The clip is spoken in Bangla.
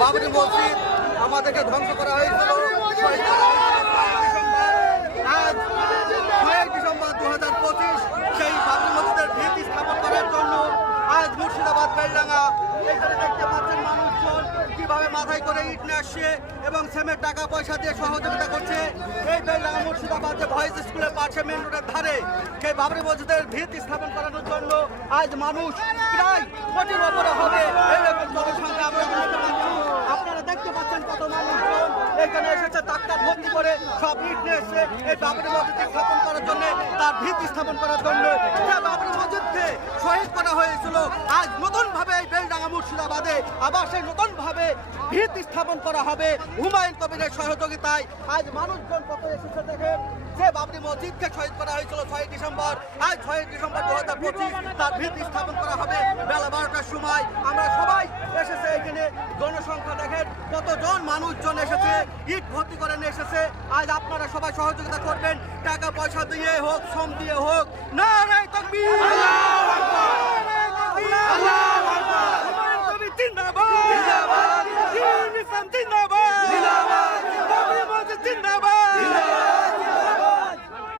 বাবরি মসজিদ আমাদেরকে ধ্বংস করা হয়েছিল। আজ 6 ডিসেম্বর 2025 সেই বাবরি মসজিদের ভিত্তি স্থাপন করার জন্য আজ মুর্শিদাবাদ বেলডাঙ্গা এখানে দেখতে পাচ্ছেন মানুষজন কিভাবে মাথায় করে ইট নিয়ে আসছে এবং সেমের টাকা পয়সা দিয়ে সহযোগিতা করছে। এই বেলডাঙ্গা মুর্শিদাবাদ যে ভয়েস স্কুলের পাশে মেন রোডের ধারে সেই বাবরি মসজিদের ভিত্তি স্থাপন করানোর জন্য আজ মানুষ প্রায় কোটির ওপরে হবে এরকম জনসংখ্যা আমরা দেখতে পাচ্ছি। আপনারা দেখতে পাচ্ছেন কত মানুষজন এখানে এসেছে ডাক্তার ভর্তি করে সব ইট নিয়ে এসছে এই বাবরি মসজিদকে স্থাপন করার জন্য, তার ভিত্তি স্থাপন করার জন্য। যে বাবরি মসজিদকে শহীদ করা হয়েছিল আজ নতুনভাবে এই বেলডাঙ্গা মুর্শিদাবাদে আবার সেই নতুনভাবে ভিত্তি স্থাপন করা হবে হুমায়ুন কবিরের সহযোগিতায়। আজ মানুষজন কত এসেছে দেখেন। যে বাবরি মসজিদকে শহীদ করা হয়েছিল 6 ডিসেম্বর, আজ 6 ডিসেম্বর 2025 তার ভিত্তি স্থাপন করা হবে বেলা 12টার সময়। আমরা সবাই এসেছে এখানে, জনসংখ্যা দেখেন কতজন মানুষজন এসেছে, ইট ভর্তি করে নিয়ে এসেছে। আজ আপনারা সবাই সহযোগিতা করবেন, টাকা পয়সা দিয়ে হোক, শ্রম দিয়ে হোক। নারে তাকবীর, আল্লাহু আকবার, আল্লাহু আকবার, হুমায়ুন কবির জিন্দাবাদ, জিন্দাবাদ, জিন্দাবাদ।